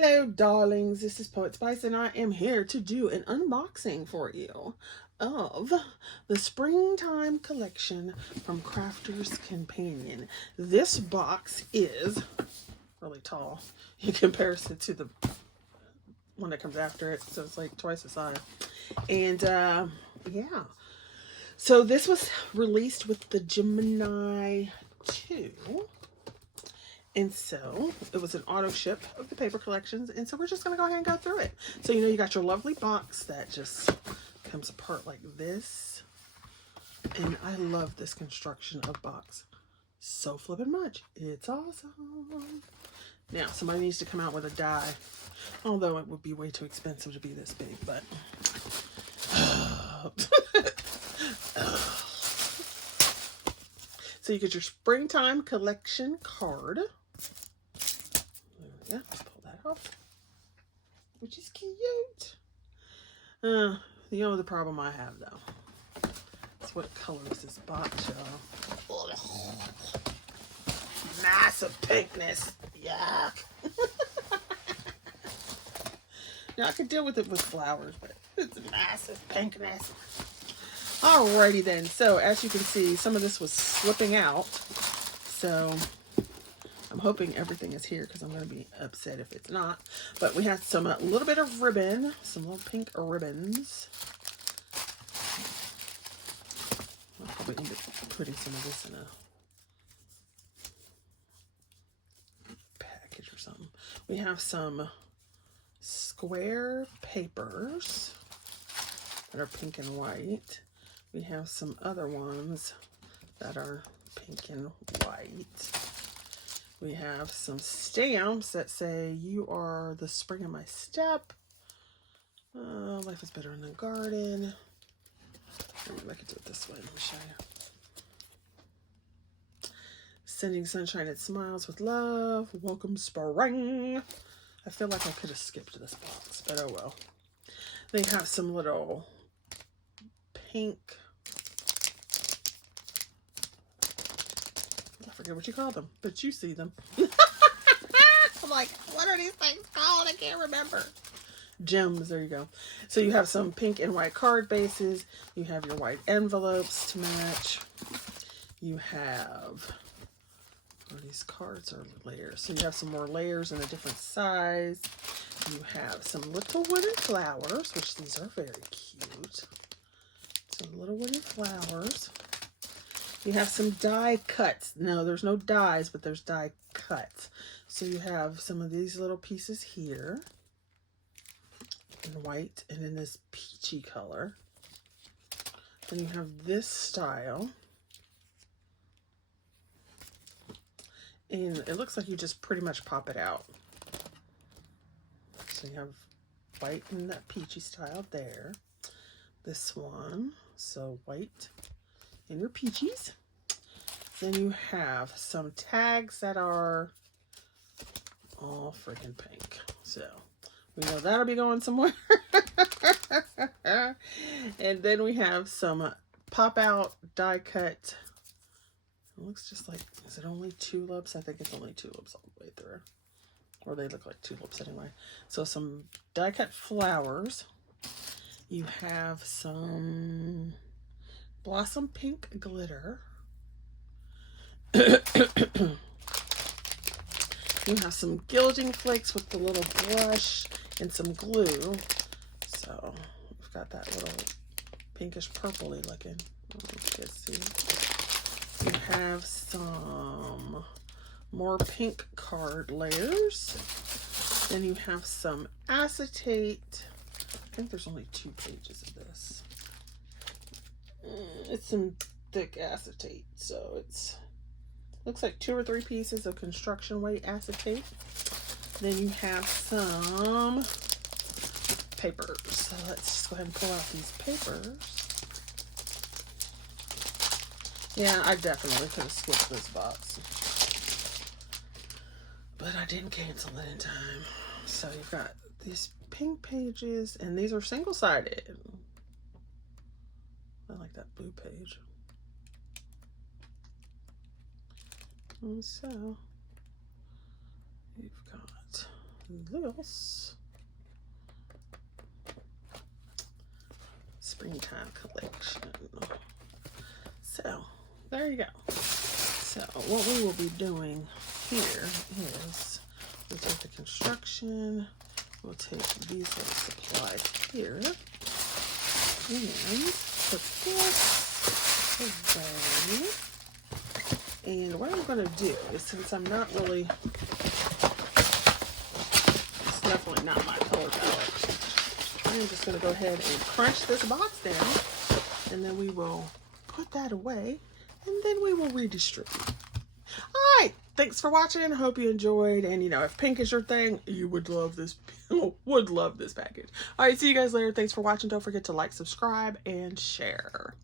Hello, darlings. This is Poet Spice, and I am here to do an unboxing for you of the Springtime Collection from Crafter's Companion. This box is really tall in comparison to the one that comes after it, so it's like twice the size. And yeah, so this was released with the Gemini 2. And so it was an auto ship of the paper collections. And so we're just going to go ahead and go through it. So, you got your lovely box that just comes apart like this. And I love this construction of box so flippin' much. It's awesome. Now, somebody needs to come out with a die. Although it would be way too expensive to be this big, but... So you get your Springtime Collection card. Yeah, pull that off, which is cute. The problem I have though is what color is this box, y'all? Massive pinkness. Yuck. Now I could deal with it with flowers, but it's massive pinkness. Alrighty then. So as you can see, some of this was slipping out. So I'm hoping everything is here because I'm going to be upset if it's not. But we have some little bit of ribbon, some little pink ribbons. I'll probably end up putting some of this in a package or something. We have some square papers that are pink and white. We have some other ones that are pink and white. We have some stamps that say, "You are the spring in my step." Life is better in the garden. I could do it this way. Let me show you. Sending sunshine and smiles with love. Welcome spring. I feel like I could have skipped this box, but oh well. They have some little pink... I forget what you call them, but you see them. I'm like, what are these things called? I can't remember. Gems, there you go. So you have some pink and white card bases. You have your white envelopes to match. You have, these cards are layers. So you have some more layers in a different size. You have some little wooden flowers, which these are very cute. Some little wooden flowers. You have some die cuts. No, there's no dies, but there's die cuts. So you have some of these little pieces here in white and in this peachy color. Then you have this style. And it looks like you just pretty much pop it out. So you have white in that peachy style there. This one, so white in your peaches. Then you have some tags that are all freaking pink. So we know that'll be going somewhere. And then we have some pop out die cut. It looks just like, is it only tulips? I think it's only tulips all the way through. Or they look like tulips anyway. So some die cut flowers. You have some blossom pink glitter. You have some gilding flakes with the little brush and some glue. So we've got that little pinkish purpley looking. I don't know if you guys see. You have some more pink card layers. Then you have some acetate. I think there's only 2 pages of this. It's some thick acetate, so it's looks like 2 or 3 pieces of construction weight acetate. Then you have some papers. So let's just go ahead and pull out these papers. Yeah, I definitely could have skipped this box, but I didn't cancel it in time. So you've got these pink pages, and these are single-sided. I like that blue page. And so you've got this springtime collection. So there you go. So what we will be doing here is we'll take the construction, we'll take these little supplies here, and put this away. And what I'm going to do is, since I'm not really, it's definitely not my color palette, I'm just going to go ahead and crunch this box down, and then we will put that away, and then we will redistribute. All right, thanks for watching. Hope you enjoyed. And you know, if pink is your thing, you would love this. Would love this package. All right, see you guys later. Thanks for watching. Don't forget to like, subscribe, and share.